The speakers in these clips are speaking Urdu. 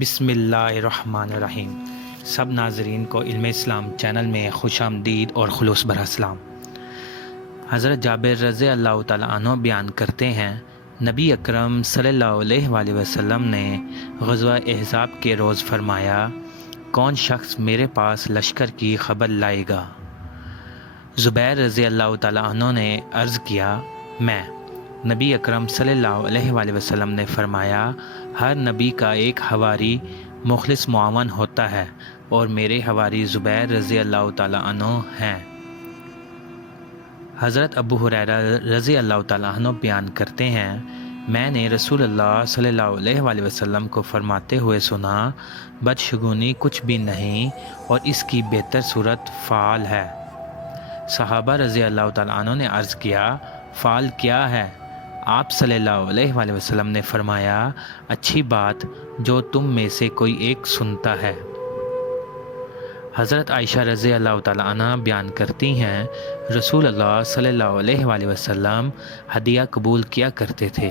بسم اللہ الرحمن الرحیم۔ سب ناظرین کو علم اسلام چینل میں خوش آمدید اور خلوص بھرا سلام۔ حضرت جابر رضی اللہ تعالیٰ عنہ بیان کرتے ہیں، نبی اکرم صلی اللہ علیہ وآلہ وسلم نے غزوہ احزاب کے روز فرمایا، کون شخص میرے پاس لشکر کی خبر لائے گا؟ زبیر رضی اللہ تعالیٰ عنہ نے عرض کیا، میں۔ نبی اکرم صلی اللہ علیہ وآلہ وسلم نے فرمایا، ہر نبی کا ایک حواری مخلص معاون ہوتا ہے اور میرے حواری زبیر رضی اللہ تعالیٰ عنہ ہیں۔ حضرت ابو ہریرہ رضی اللہ تعالیٰ عنہ بیان کرتے ہیں، میں نے رسول اللہ صلی اللہ علیہ وآلہ وسلم کو فرماتے ہوئے سنا، بدشگونی کچھ بھی نہیں اور اس کی بہتر صورت فعال ہے۔ صحابہ رضی اللہ تعالیٰ عنہ نے عرض کیا، فعال کیا ہے؟ آپ صلی اللہ علیہ وآلہ وسلم نے فرمایا، اچھی بات جو تم میں سے کوئی ایک سنتا ہے۔ حضرت عائشہ رضی اللہ تعالیٰ عنہ بیان کرتی ہیں، رسول اللہ صلی اللہ علیہ وآلہ وسلم ہدیہ قبول کیا کرتے تھے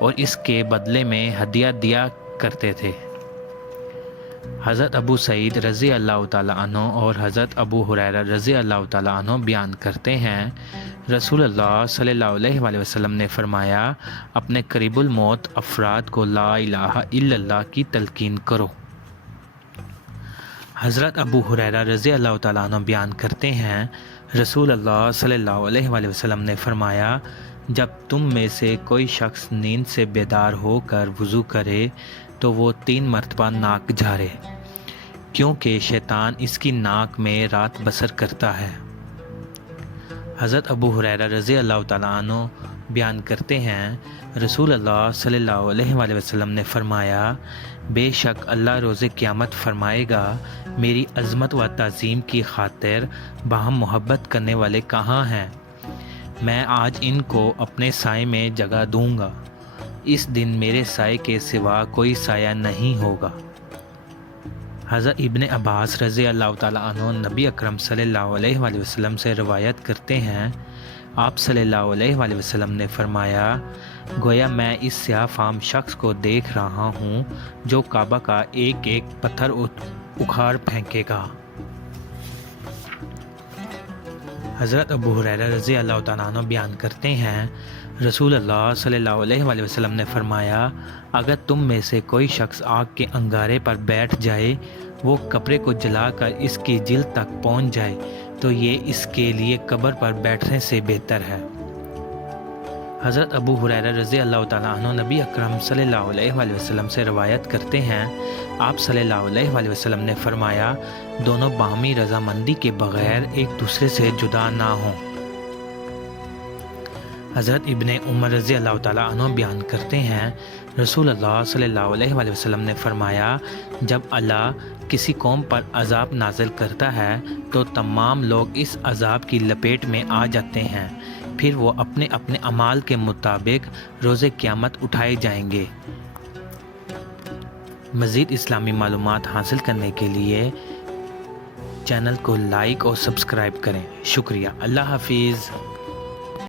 اور اس کے بدلے میں ہدیہ دیا کرتے تھے۔ حضرت ابو سعید رضی اللہ تعالیٰ عنہ اور حضرت ابو ہریرہ رضی اللہ تعالیٰ عنہ بیان کرتے ہیں، رسول اللہ صلی اللہ علیہ وآلہ وسلم نے فرمایا، اپنے قریب الموت افراد کو لا الہ الا اللہ کی تلقین کرو۔ حضرت ابو ہریرہ رضی اللہ تعالیٰ عنہ بیان کرتے ہیں، رسول اللہ صلی اللہ علیہ وآلہ وسلم نے فرمایا، جب تم میں سے کوئی شخص نیند سے بیدار ہو کر وضو کرے تو وہ 3 مرتبہ ناک جھاڑے، کیونکہ شیطان اس کی ناک میں رات بسر کرتا ہے۔ حضرت ابو ہریرہ رضی اللہ تعالیٰ عنہ بیان کرتے ہیں، رسول اللہ صلی اللہ علیہ وآلہ وسلم نے فرمایا، بے شک اللہ روز قیامت فرمائے گا، میری عظمت و تعظیم کی خاطر باہم محبت کرنے والے کہاں ہیں؟ میں آج ان کو اپنے سائے میں جگہ دوں گا، اس دن میرے سائے کے سوا کوئی سایہ نہیں ہوگا۔ حضرت ابن عباس رضی اللہ تعالیٰ عنہ نبی اکرم صلی اللہ علیہ وآلہ وسلم سے روایت کرتے ہیں، آپ صلی اللہ علیہ وآلہ وسلم نے فرمایا، گویا میں اس سیاہ فام شخص کو دیکھ رہا ہوں جو کعبہ کا ایک ایک پتھر اکھاڑ پھینکے گا۔ حضرت ابو ہریرہ رضی اللہ تعالیٰ عنہ بیان کرتے ہیں، رسول اللہ صلی اللہ علیہ وآلہ وسلم نے فرمایا، اگر تم میں سے کوئی شخص آگ کے انگارے پر بیٹھ جائے، وہ کپڑے کو جلا کر اس کی جلد تک پہنچ جائے تو یہ اس کے لیے قبر پر بیٹھنے سے بہتر ہے۔ حضرت ابو ہریرہ رضی اللہ تعالیٰ عنہ نبی اکرم صلی اللہ علیہ وآلہ وسلم سے روایت کرتے ہیں، آپ صلی اللہ علیہ وآلہ وسلم نے فرمایا، دونوں باہمی رضامندی کے بغیر ایک دوسرے سے جدا نہ ہوں۔ حضرت ابن عمر رضی اللہ تعالیٰ عنہ بیان کرتے ہیں، رسول اللہ صلی اللہ علیہ وآلہ وسلم نے فرمایا، جب اللہ کسی قوم پر عذاب نازل کرتا ہے تو تمام لوگ اس عذاب کی لپیٹ میں آ جاتے ہیں، پھر وہ اپنے اپنے اعمال کے مطابق روز قیامت اٹھائے جائیں گے۔ مزید اسلامی معلومات حاصل کرنے کے لیے چینل کو لائک اور سبسکرائب کریں۔ شکریہ۔ اللہ حافظ۔